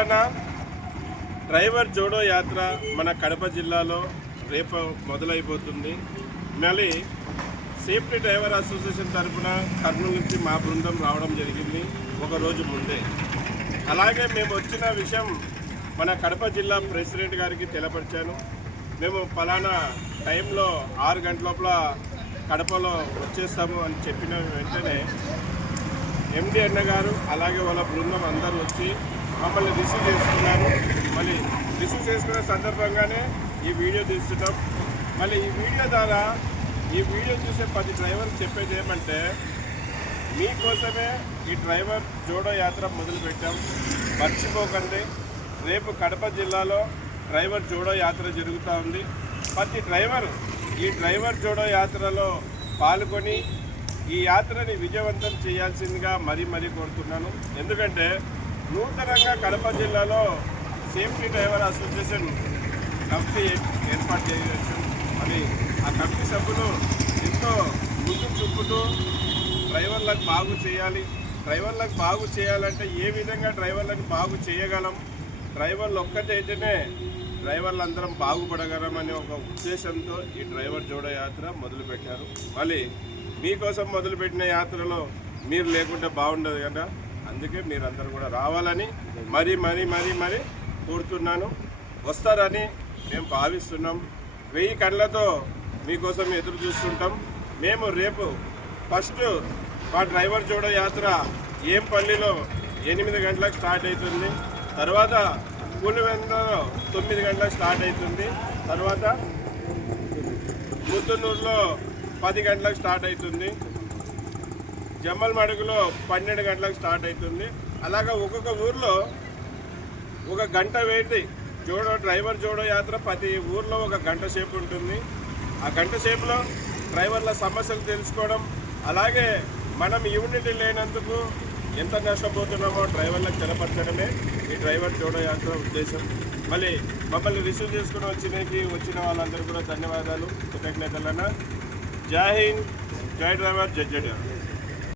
మిత్రులన్నా, driver Jodo Yatra మన కడప జిల్లాలో రేపు మొదలైపోతుంది. మళ్ళీ సేఫ్టీ డ్రైవర్ అసోసియేషన్ తరఫున కర్నూలు నుంచి మా బృందం రావడం జరిగింది ఒకరోజు ముందే. అలాగే మేము వచ్చిన విషయం మన కడప జిల్లా ప్రెసిడెంట్ గారికి తెలపరిచాను. మేము ఫలానా టైంలో 6 గంటల లోపల కడపలో వచ్చేస్తాము అని చెప్పిన వెంటనే ఎండి అన్న గారు అలాగే వాళ్ళ బృందం అందరూ వచ్చి మమ్మల్ని రిసీవ్ చేసుకున్నారు. మళ్ళీ రిసీవ్ చేసుకునే సందర్భంగానే ఈ వీడియో తీస్తున్నాం. మళ్ళీ ఈ వీడియో ద్వారా ఈ వీడియో చూసే 10 డ్రైవర్లు చెప్పేది ఏమంటే, మీకోసమే ఈ డ్రైవర్ జోడో యాత్ర మొదలుపెట్టాం, మర్చిపోకండి. రేపు కడప జిల్లాలో డ్రైవర్ జోడో యాత్ర జరుగుతూ ఉంది. ప్రతి డ్రైవర్ ఈ డ్రైవర్ జోడో యాత్రలో పాల్గొని ఈ యాత్రని విజయవంతం చేయాల్సిందిగా మరీ కోరుతున్నాను. ఎందుకంటే నూతనంగా కడప జిల్లాలో సేఫ్టీ డ్రైవర్ అసోసియేషన్ కమిటీ ఏర్పాటు చేయవచ్చు. మరి ఆ కమిటీ సభ్యులు ఎంతో ముందు చూపుతూ డ్రైవర్లకు బాగు చేయాలి. డ్రైవర్లకు బాగు చేయాలంటే ఏ విధంగా డ్రైవర్లకు బాగు చేయగలం, డ్రైవర్లు ఒక్కటైతేనే డ్రైవర్లందరం బాగుపడగలం అనే ఒక ఉద్దేశంతో ఈ డ్రైవర్ జోడో యాత్ర మొదలుపెట్టారు. మళ్ళీ మీకోసం మొదలుపెట్టిన యాత్రలో మీరు లేకుంటే బాగుండదు కదా, అందుకే మీరందరూ కూడా రావాలని మరీ కోరుతున్నాను. వస్తారని మేము భావిస్తున్నాం. 1000 కళ్ళతో మీకోసం ఎదురు చూస్తుంటాం. మేము రేపు ఫస్ట్ మా డ్రైవర్ జోడో యాత్ర ఏంపల్లిలో 8 గంటలకు స్టార్ట్ అవుతుంది. తర్వాత పులివెందులో 9 గంటలకు స్టార్ట్ అవుతుంది. తర్వాత ముద్దునూరులో 10 గంటలకు స్టార్ట్ అవుతుంది. జమ్మలమడుగులో 12 గంటలకు స్టార్ట్ అవుతుంది. అలాగా ఒక్కొక్క ఊర్లో 1 గంట వేటి డ్రైవర్ జోడో యాత్ర ప్రతి ఊర్లో 1 గంట సేపు ఉంటుంది. ఆ గంట సేపులో డ్రైవర్ల సమస్యలు తెలుసుకోవడం, అలాగే మనం యూనిటీ లేనందుకు ఎంత నష్టపోతున్నామో డ్రైవర్లకు తెలపరచడమే ఈ డ్రైవర్ జోడో యాత్ర ఉద్దేశం. మళ్ళీ మమ్మల్ని రిసీవ్ చేసుకుని వచ్చిన వాళ్ళందరూ కూడా ధన్యవాదాలు, కృతజ్ఞతలన్నా. జై హింద్, జై డ్రైవర్, జై జై డ్రైవర్.